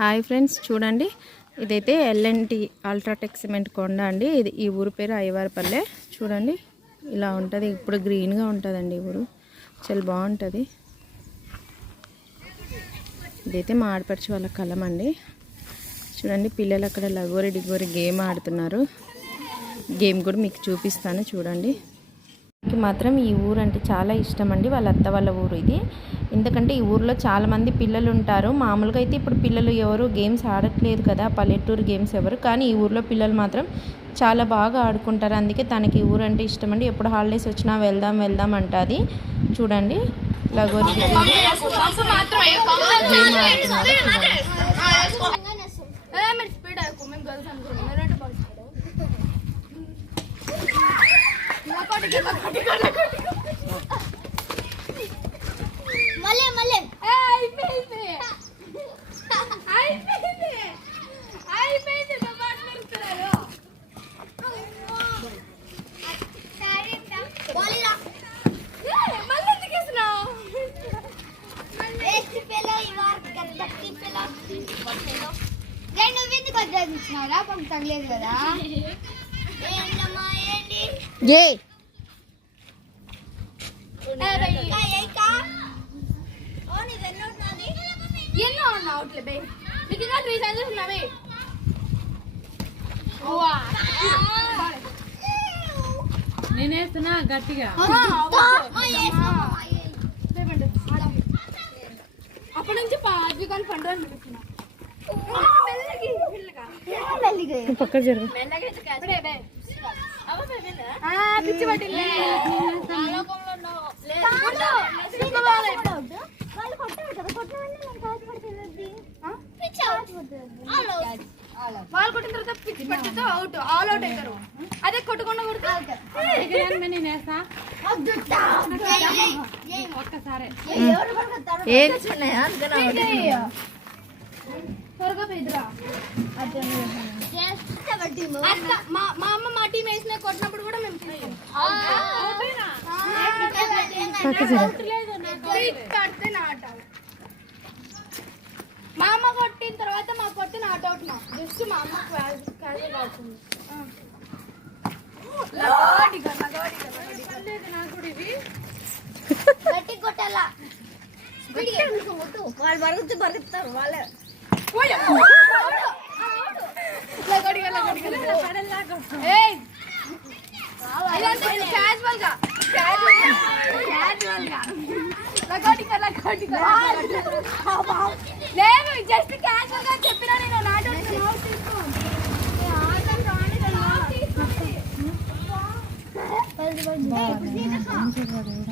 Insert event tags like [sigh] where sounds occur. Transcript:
Hi friends చూడండి. ఇదైతే L&T UltraTech cement కొండ అండి. ఇది ఈ ఊరు పేరు అయ్యవారిపల్లె. చూడండి ఇలా ఉంటుంది. ఇప్పుడు గ్రీన్గా ఉంటుందండి ఈ ఊరు. చాలా బాగుంటుంది. ఇదైతే మా ఆడపడిచి వాళ్ళ కలం అండి. చూడండి పిల్లలు అక్కడ లగోరి డిగోరి గేమ్ ఆడుతున్నారు. గేమ్ కూడా మీకు చూపిస్తాను చూడండి. మాత్రం ఈ ఊరు అంటే చాలా ఇష్టం అండి వాళ్ళ అత్త వాళ్ళ ఊరు ఇది. ఎందుకంటే ఈ ఊర్లో చాలా మంది పిల్లలు ఉంటారు మామూలుగా అయితే ఇప్పుడు పిల్లలు ఎవరు గేమ్స్ ఆడట్లేదు కదా పల్లెటూరు గేమ్స్ ఎవరు. కానీ ఈ ఊర్లో పిల్లలు మాత్రం చాలా బాగా ఆడుకుంటారు. అందుకే తనకి ఈ ఊరు అంటే ఇష్టం అండి ఎప్పుడు హాలిడేస్ వచ్చినా వెళ్దాం వెళ్దాం అంటుంది. చూడండి. లగోరి గేమ్ ఆడుతున్నారు. మళ్ళీ మళ్ళీ. అయిపోయింది. అయిపోయింది. అయిపోయింది మాట్లాడుతున్నారు రెండు విందుకు కొంచెం తగలేదు కదా. ఏంటమ్మా ఏంటి? ఏ ఎన్నో ఉన్నా అవుట్లే బే ఇంకా త్రీ సైజెస్ ఉన్నావే? నేనేస్తున్నా గట్టిగా. అప్పటి నుంచి పాద్వికాన్ పండు అని పిలుస్తున్నా. పక్క జరుగు. పిచ్చి పట్టింది? వాళ్ళు కొట్టిన తర్వాత పిచ్చి పట్టితో అవుట్ ఆల్ అవుట్ అవుతారు అదే కొట్టకుండా ఒక్కసారి. మా మా అమ్మ మా టీం వేసిన కొట్టినప్పుడు కూడా మేము తీసాం. పక్క జరుగు స్ట్రీట్ కడితే నాట్ అవుట్ [laughs] మా అమ్మ కొట్టిన తర్వాత మా కొట్టి నాట్ అవుట్ నా జస్ట్ మా అమ్మ క్యాజువల్ అవుతుంది. గట్టి కొట్టాలా వాళ్ళు బరుగుతూ బరుగుతారు వాళ్ళే. ఏయ్ ఇదంతా క్యాజువల్గా క్యాజువల్గా క్యాజువల్గా లగాడిగా, లగాడిగా, లగాడిగా. లేదు జస్ట్ క్యాజువల్గా చెప్పినా నేను నాట్ అవుట్ తీసుకో. డాడీ వచ్చినాడు